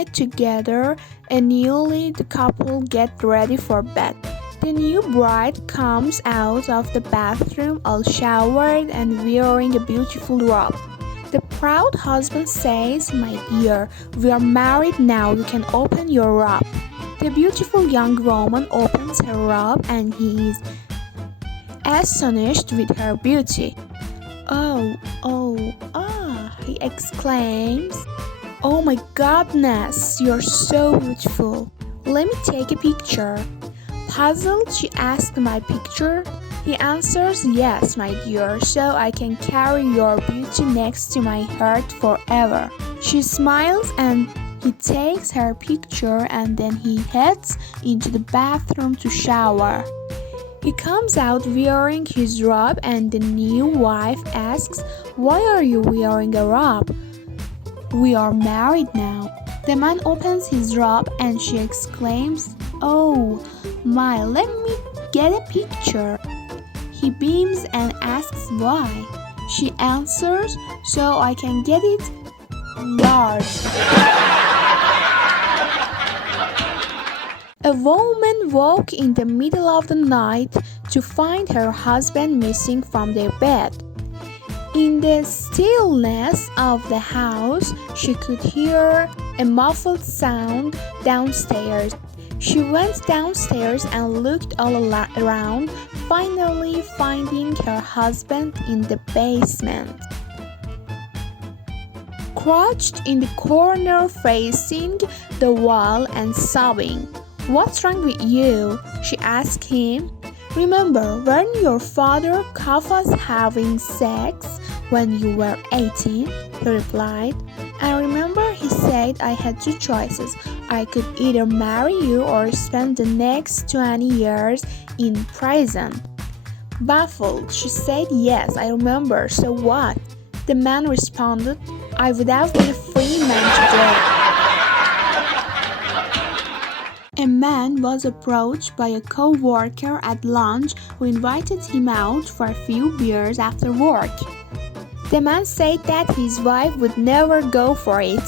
night together, and newly the couple get ready for bed. The new bride comes out of the bathroom all showered and wearing a beautiful robe. The proud husband says, "My dear, we are married now, you can open your robe." The beautiful young woman opens her robe and he is astonished with her beauty. He exclaims. "Oh my goodness, you're so beautiful. Let me take a picture." Puzzled, she asks, "My picture?" He answers, "Yes, my dear, so I can carry your beauty next to my heart forever." She smiles and he takes her picture and then he heads into the bathroom to shower. He comes out wearing his robe and the new wife asks, "Why are you wearing a robe? We are married now." The man opens his robe and she exclaims, "Oh my, let me get a picture." He beams and asks why. She answers, "So I can get it large." A woman woke in the middle of the night to find her husband missing from their bed. In the stillness of the house, she could hear a muffled sound downstairs. She went downstairs and looked all around, finally finding her husband in the basement. Crouched in the corner facing the wall and sobbing. "What's wrong with you?" she asked him. "Remember when your father caught us having sex when you were 18? He replied. "I remember he said I had two choices. I could either marry you or spend the next 20 years in prison." Baffled, she said, "Yes, I remember. So what?" The man responded, "I would have been a free man today." A man was approached by a co-worker at lunch who invited him out for a few beers after work. The man said that his wife would never go for it,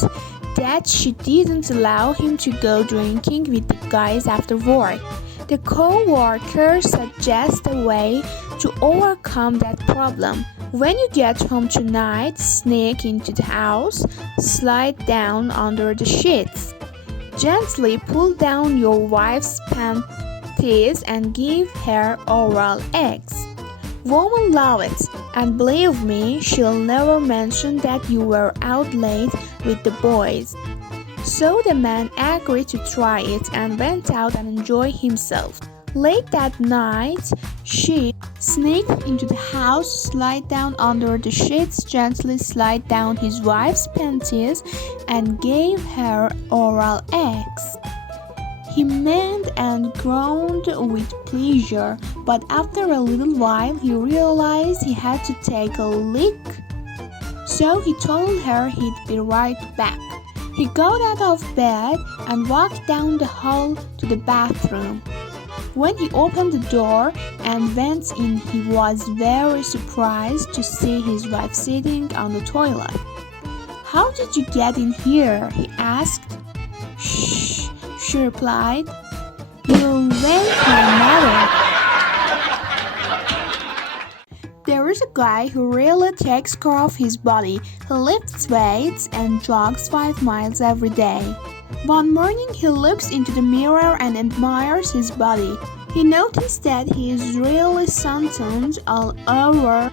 that she didn't allow him to go drinking with the guys after work. The co-worker suggests a way to overcome that problem. When you get home tonight, sneak into the house, slide down under the sheets. Gently pull down your wife's panties and give her oral eggs. Women love it, and believe me, she'll never mention that you were out late with the boys. So the man agreed to try it and went out and enjoyed himself. Late that night, she sneaked into the house, slid down under the sheets, gently slid down his wife's panties, and gave her oral eggs. He moaned and groaned with pleasure, but after a little while he realized he had to take a leak. So he told her he'd be right back. He got out of bed and walked down the hall to the bathroom. When he opened the door and went in, he was very surprised to see his wife sitting on the toilet. "How did you get in here?" he asked. "Shh," she replied. "You'll wake my mother." There is a guy who really takes care of his body. He lifts weights and jogs 5 miles every day. One morning he looks into the mirror and admires his body. He noticed that he is really sunburned all over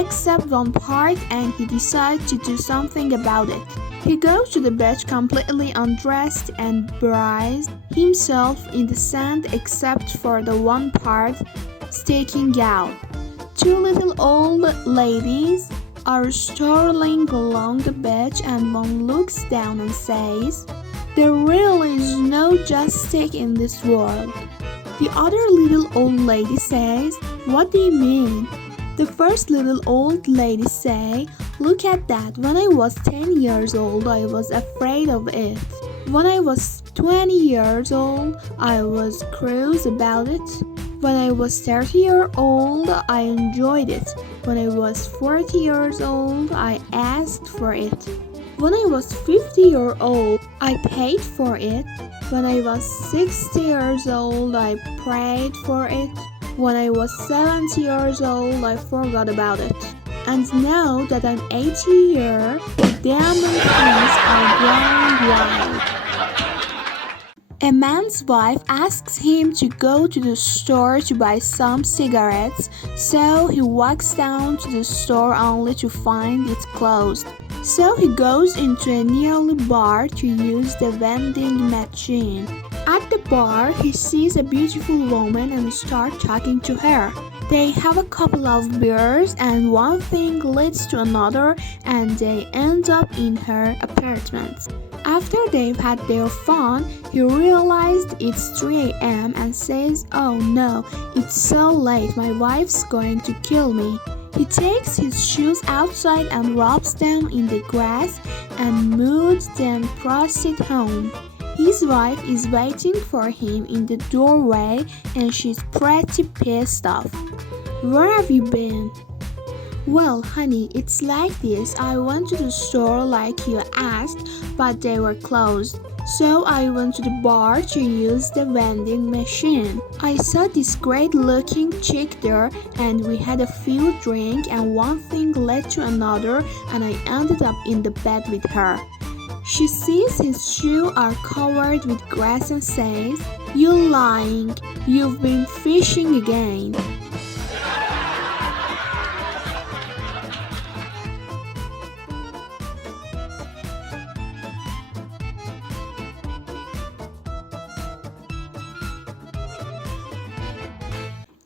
except one part, and he decides to do something about it. He goes to the beach completely undressed and buries himself in the sand except for the one part sticking out. 2 little old ladies are strolling along the beach and one looks down and says, "There really is no justice in this world." The other little old lady says, "What do you mean?" The first little old lady say, "Look at that. When I was 10 years old, I was afraid of it. When I was 20 years old, I was curious about it. When I was 30 years old, I enjoyed it. When I was 40 years old, I asked for it." When I was 50 years old, I paid for it. When I was 60 years old, I prayed for it. When I was 70 years old, I forgot about it. And now that I'm 80 years, the diamond things are growing wild. A man's wife asks him to go to the store to buy some cigarettes, so he walks down to the store only to find it closed. So he goes into a nearby bar to use the vending machine. At the bar, he sees a beautiful woman and starts talking to her. They have a couple of beers and one thing leads to another and they end up in her apartment. After they've had their fun, he realized it's 3 a.m. and says, "Oh no, it's so late, my wife's going to kill me." He takes his shoes outside and rubs them in the grass and moves then proceeds home. His wife is waiting for him in the doorway and she's pretty pissed off. "Where have you been?" "Well, honey, it's like this. I went to the store like you asked, but they were closed. So I went to the bar to use the vending machine. I saw this great looking chick there and we had a few drinks and one thing led to another and I ended up in the bed with her." She sees his shoes are covered with grass and says, "You're lying. You've been fishing again."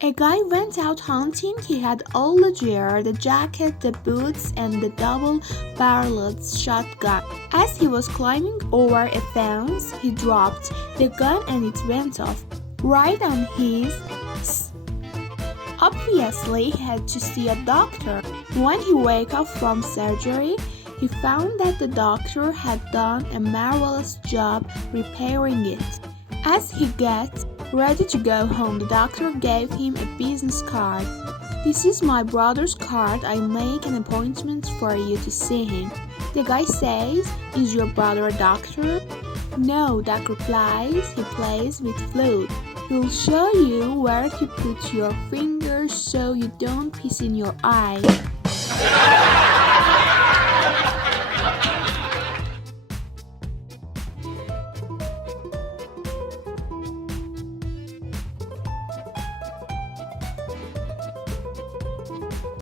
A guy went out hunting. He had all the gear, the jacket, the boots, and the double-barreled shotgun. As he was climbing over a fence, he dropped the gun and it went off right on his Obviously, he had to see a doctor. When he woke up from surgery, he found that the doctor had done a marvelous job repairing it. As he gets ready to go home, the doctor gave him a business card. "This is my brother's card. I make an appointment for you to see him." The guy says, "Is your brother a doctor?" "No," Doc replies, "he plays with flute. He'll show you where to put your fingers so you don't piss in your eye."